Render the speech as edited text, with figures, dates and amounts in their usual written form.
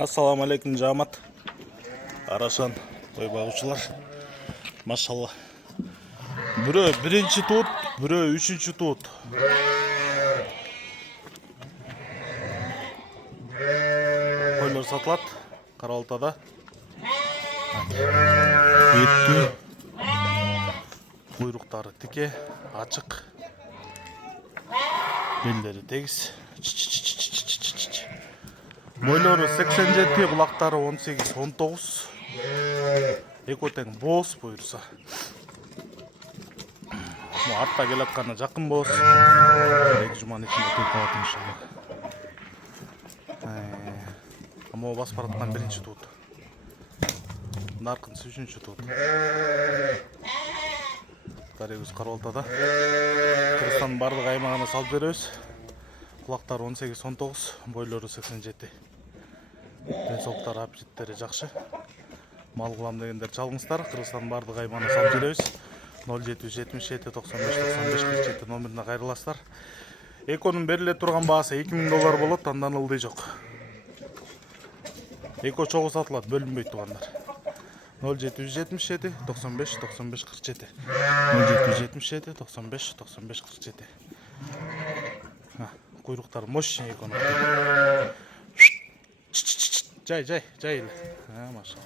Ассаламу алейкум, жамат. Арашан кой багучулар. Машалла. Бирөө биринчи тут, бирөө үчүнчү тут. Койлор сатылат Карабалтада. Беттүү. Куйруктары тике, ачык. Белдери тегиз. Бойлору 87, кулактары 18-19. Экотең боз буйрса. Артта келатканы жакын боз. 2 жуманын ичинде көп калат иншалла. Могу басып бараткан биринчи тут. Наркынсы үчүнчү тут. Тарегиз Карабалтада. Кыргызстандын бардык аймагына салып беребиз. Кулактары 18-19, бойлору 87. Денсаулыктары аппетиттери жакшы. Мал кылам дегендер чалыңыздар. Кыргызстандын бардык аймагына салып беребиз. 0777 95 95 47 номерине кайрыласыздар. Эконун бериле турган баасы $2000 болот, андан ылдый жок. Эко чогуу сатылат, бөлүнбөйт тугандар. 0777 95 95 47 0777 95 95 47. Куйруктар мощный экону. Жай эле. Машалла.